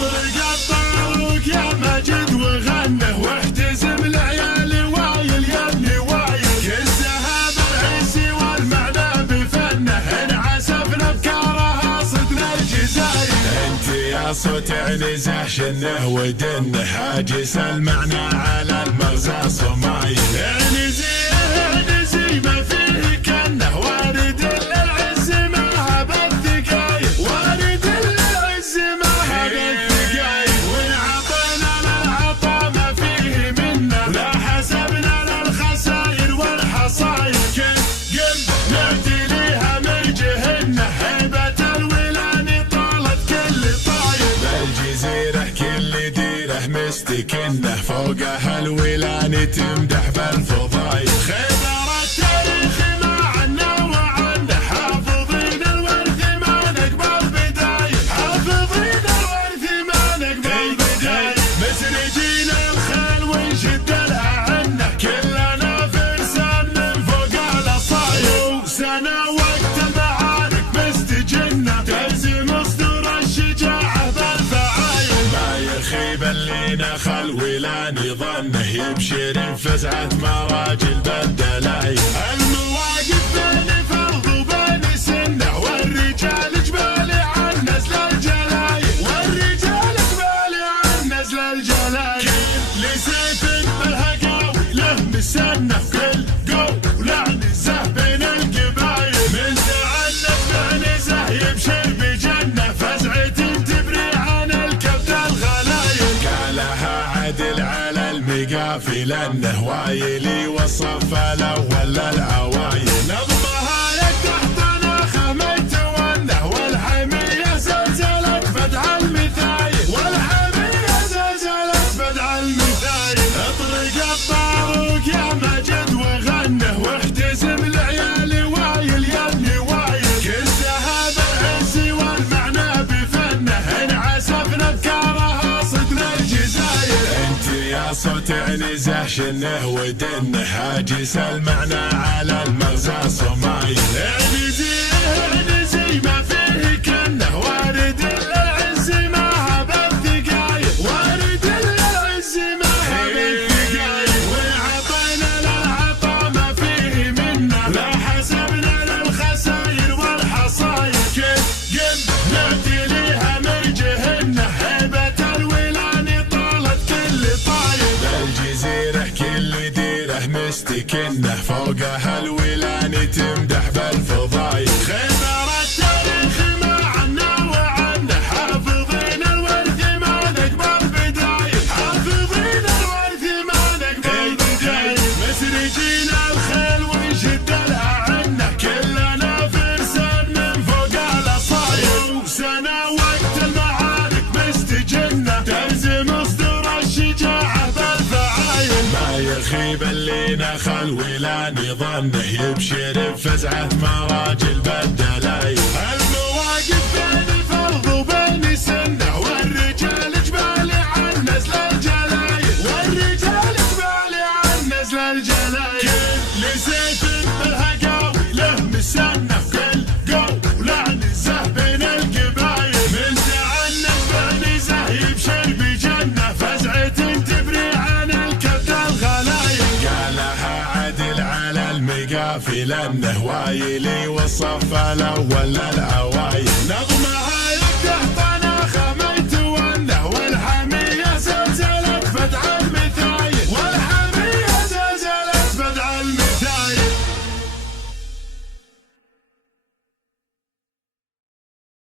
اطرق الطاروق يا مجد وغنه واحتزم العيال وايل يا ابني وايل كل ذهب العز والمعنى بفنه انعسف افكارها صدنا الجزاير انت يا صوت عنزه شنه ودنه حاجس المعنى على المغزى صمايل عنزي ما فيه كنه وارد للعز ما هب الثقايل وارد للعز ما هب الثقايل وان عطينا للعطا ما فيه منه لا حسبنا للخسائر والحصاير كل نأتي ليها من جهنه هيبة الولان طالت كل طاير بالجزيرة كل ديره مستكنه فوقها الولان تمدح بالفضايل خبر التاريخ ما عنا وعنه حافظين الورث ما نقبل بداية حافظين الورث ما نقبل بداية مسرجين الخيل ونشد الأعنة كلنا فرسان من فوق الأصايل سنة وقت المعارك مستجنة تلزم أسطر الشجاعة بالفعايل ما يخيب اللي نخل ولا نظنه يبشر فزعة مراجل بالدلايل المواقف بين فرض وبين سنه والرجال جبالي عن نزل الجلايل والرجال جبالي عن نزل الجلايل لسيف بالهقاوي له مسنه كل قول عنزه بين القبايل من تعنف بعنزه يبشر بجنه فزعة تبري عن الكبد الغلايل قالها عدل على المقافل انه وايلي والصف الاول للعوايل نظمها لك تحت ناخه متونه والحميه زلزلت بدع المثايل والحميه زلزلت بدع المثايل اطرق الطاروق يا مجد وغنه واحتزم العيال وايل يا ابني وايل كل ذهب العز والمعنى بفنه انعسف افكارها صدنا الجزاير انت يا صوت عنزه شنه ودنه حاجس المعنى على المغزى صمايل عنزي ما فيه كنه وارد للعز ما هب الثقايل وارد للعز ما هب الثقايل وان عطينا للعطا ما فيه منه لا حسبنا للخسائر والحصاير كل نأتي ليها من جهنه هيبة الولان طالت كل طاير بالجزيرة كل ديره مستكنه فوقها الولان تمدح بالفضايل خبر التاريخ ما عنا وعنه حافظين الورث ما نقبل بداية حافظين الورث ما نقبل بداية مسرجين الخيل ونشد الأعنة كلنا فرسان من فوق الأصايل سنة وقت المعارك مستجنة تلزم أسطر الشجاعة بالفعايل ما يخيب اللي نخل ولا نظنه يبشر بفزعة مراجل بالدلايل المواقف بين فرض وبين سنه والرجال جبالي عن نزل الجلايل والرجال جبالي عن نزل الجلايل كل سيف بالهقاوي له مسنه كل قول عنزه بين القبايل من تعنف بعنزه يبشر بجنه فزعة تبري عن الكبد الغلايل قالها عدل على المقافل انه وايلي والصف الاول للعوايل